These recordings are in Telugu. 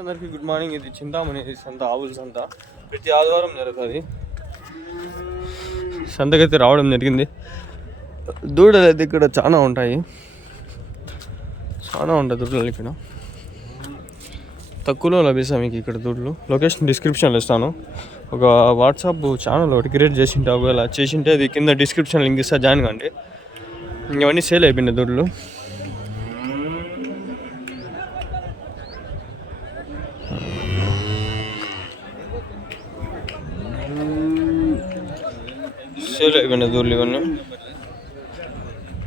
అందరికీ గుడ్ మార్నింగ్. ఇది చింతామణి సంత, ఆవుల సంత ప్రతి ఆదివారం జరుగుతుంది. సంతకైతే రావడం జరిగింది. దూడలు అయితే ఇక్కడ చాలా ఉంటాయి, దూడలు ఇక్కడ తక్కువలో లభిస్తాయి మీకు ఇక్కడ దూడలు. లొకేషన్ డిస్క్రిప్షన్లో ఇస్తాను. ఒక వాట్సాప్ ఛానల్ ఒకటి క్రియేట్ చేసింటే, ఒకవేళ చేసింటే అది కింద డిస్క్రిప్షన్ లింక్ ఇస్తా, జాయిన్ కండి. ఇవన్నీ సేల్ అయిపోయినాయి దూడలు. సేల్ అయిపోయిన దూడలు ఇవన్నీ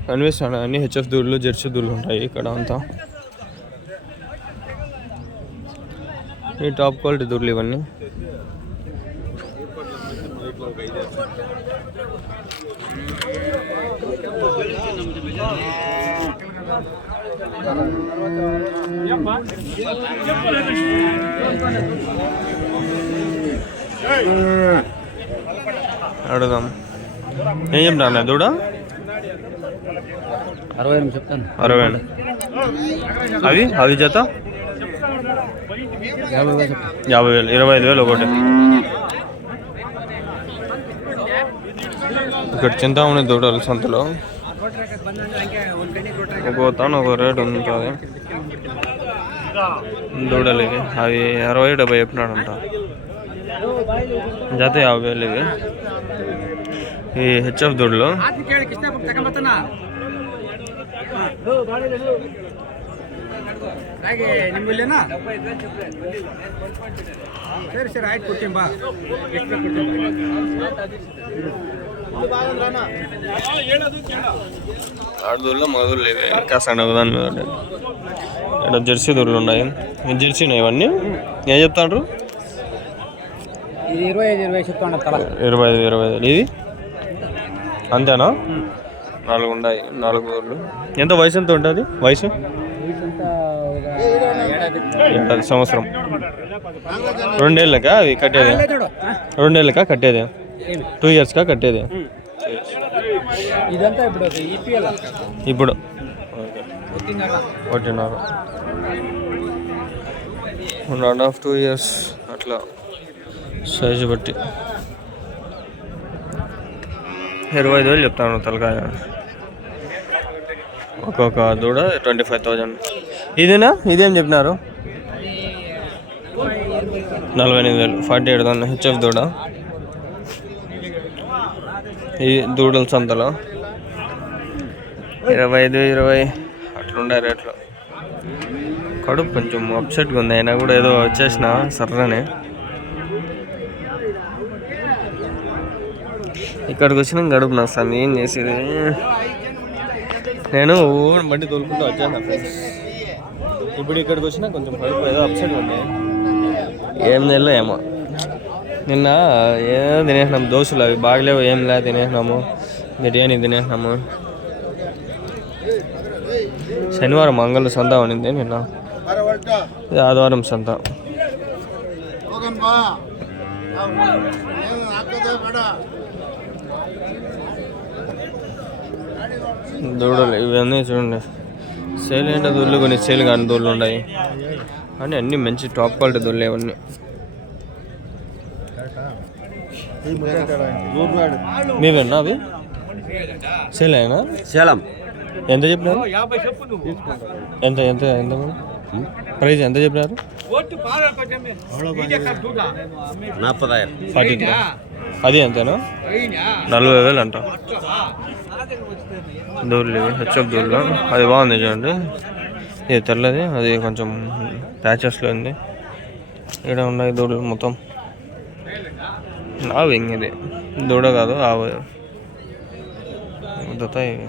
కనిపిస్తాను. అన్ని హెచ్ఎఫ్ దూడలు, జెర్సీ దూడలు ఉంటాయి ఇక్కడ అంతా. ఈ టాప్ క్వాలిటీ దూడలు ఇవన్నీ. అడుగుదాం. ఏం చెప్తాను దూడ? 60 చెప్తాను. 60. అవి జత 50,000. 25,000 ఒకటి. ఇక్కడ చింతామణి దూడలు సంతలో ఒక రేటు ఉంటుంది. దూడలు ఇవి అవి 60-70 చెప్పినాడంట. జత 50,000 ఇవి. ఈ హెచ్ఎఫ్ దూడలు. ఆడదూడలో మగదూడలు ఇవి. కాస్త దాని మీద ఇక్కడ జెర్సీ దూడలు ఉన్నాయి. జెర్సీనా ఇవన్నీ? ఏం చెప్తాండ్రు? 25 చెప్తాను. 25,000. ఇది అంతేనా? 4 ఉన్నాయి, 4 దూడలు. ఎంత వయసు ఎంత ఉంటుంది? వయసు ఏడాది సంవత్సరం. 2 ఏళ్ళకా అవి కట్టేది? 2 ఏళ్ళకా కట్టేది? 2 ఇయర్స్కా కట్టేది? ఇప్పుడు 1.5 1.5 2 ఇయర్స్ అట్లా సైజు బట్టి 25,000 చెప్తాను తలకాయ. ఒక్కొక్క దూడ 25,000. ఇదేనా? ఇదేం చెప్పినారు? 48,000. 48,000 హెచ్ఎఫ్ దూడ. ఈ దూడల సంతలో 25-20 అట్లుండే రేట్లు. కడుపు కొంచెం అప్సెట్గా ఉంది, అయినా కూడా ఏదో వచ్చేసిన సర్రనే. ఇక్కడికి వచ్చినా గడుపు నస్తాను. ఏం చేసేది? నేను బండి తోలుకుంటూ వచ్చాను ఫ్రెండ్స్. ఇప్పుడు ఇక్కడికి వచ్చినా కొంచెం కడుపు ఏదో అప్సెట్ ఉంది. ఏం నెలలో ఏమో. నిన్న ఏదో తినేసినాము, దోశలు అవి బాగలేవు, ఏం లే తినేసినాము. బిర్యానీ తినేసినాము. శనివారం మంగళ సంత ఉన్నింది నిన్న. ఇది ఆదివారం సంత. దూడలు ఇవన్నీ చూడండి. సేల్ ఏంటో దూడలు, కొన్ని సేల్ కాని దూడలు ఉన్నాయి. అని అన్నీ మంచి టాప్ క్వాలిటీ దూడలు ఇవన్నీ. మీవేనా అవి? సేల్ అయినా? సేలం. ఎంత చెప్పినారు? ఎంత ఎంత ఎంత ప్రైజ్ ఎంత చెప్పినారు? 40,000. అది అంతేనా? 40,000 అంట దూడలు ఇవి. హెచ్ఎఫ్ దూడలు. అది బాగుంది చూడండి. ఇది తెల్లది, అది కొంచెం ప్యాచెస్లో ఉంది. ఇక్కడ ఉన్నాయి దూడలు మొత్తం. ఆవు ఇది దూడ కాదు, ఆవు జత ఇవి.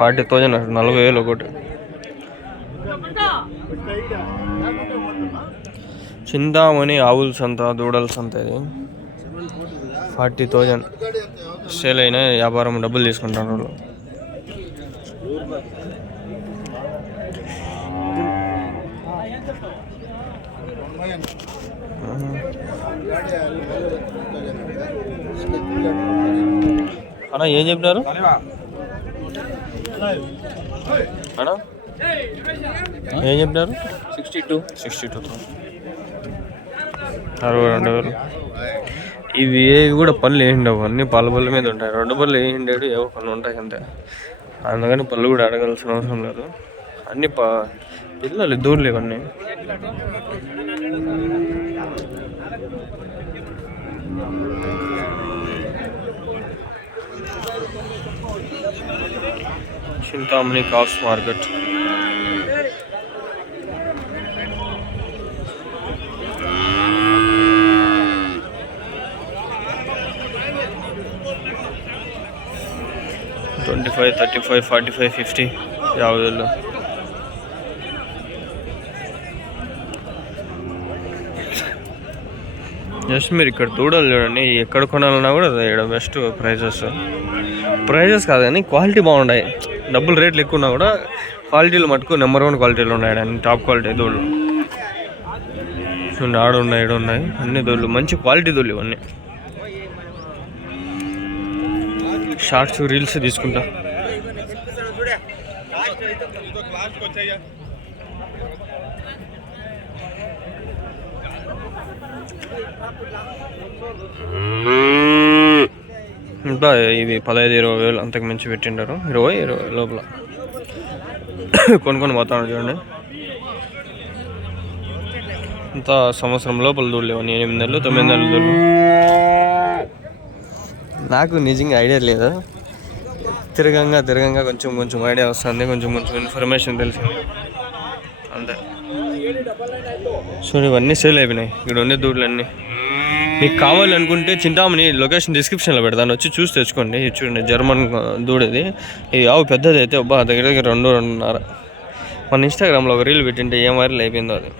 40,000 40,000 ఒకటి. చింతామణి ఆవుల సంత, దూడల సంత. ఇది 40,000 సేల్ అయినా వ్యాపారం డబ్బులు తీసుకుంటారు వాళ్ళు. అన్నా ఏం చెప్పినారు అన్నా? ఏం చెప్పినారు? 62,000. 62,000. ఇవి కూడా పళ్ళు వేసిండవు, అన్ని పళ్ళ మీద ఉంటాయి. 2 పళ్ళు వేసిండేవి ఏవో కొన్ని ఉంటాయి అంతే. అందుకని పళ్ళు కూడా అడగాల్సిన అవసరం లేదు. అన్ని పిల్లలు దూరలు ఇవన్నీ. Chintamani calves market. $25, $35, $45, $50, 50,000. జస్ట్ మీరు ఇక్కడ దూడలు చూడండి, ఎక్కడ కొనాలన్నా కూడా ఇక్కడ బెస్ట్ ప్రైజెస్ కాదు కానీ క్వాలిటీ బాగున్నాయి. డబ్బులు రేట్లు ఎక్కువ ఉన్నా కూడా క్వాలిటీలు మటుకు నెంబర్ 1 క్వాలిటీలు ఉన్నాయి. అన్ని టాప్ క్వాలిటీ దూళ్ళు చూడండి. ఆడ ఉన్నాయి, ఈడ ఉన్నాయి, అన్ని దూళ్ళు మంచి క్వాలిటీ దూళ్ళు ఇవన్నీ. షార్ట్స్ రీల్స్ తీసుకుంటా. ఇంకా ఇవి 15-20 అంతకు మించి పెట్టిండారు. 20 లోపల కొనుక్కొని పోతాను చూడండి. ఇంత సంవత్సరం లోపల దూడలేవని 8 నెలలు 9 నెలలు దూడలు. నాకు నిజంగా ఐడియా లేదు. తిరగంగా కొంచెం ఐడియా వస్తుంది, కొంచెం ఇన్ఫర్మేషన్ తెలిసింది అంతే. సో ఇవన్నీ సేల్ అయిపోయినాయి ఇక్కడ ఉండే దూడలన్నీ. మీకు కావాలనుకుంటే చింతామణి లొకేషన్ డిస్క్రిప్షన్లో పెడతాను, వచ్చి చూసి తెచ్చుకోండి. ఇది చూడండి, జర్మన్ దూడది. ఈ ఆవు పెద్దది అయితే దగ్గర 2.5. మన ఇన్స్టాగ్రామ్లో ఒక రీల్ పెట్టింటే ఏం వైరల్ అయిపోయిందో అది.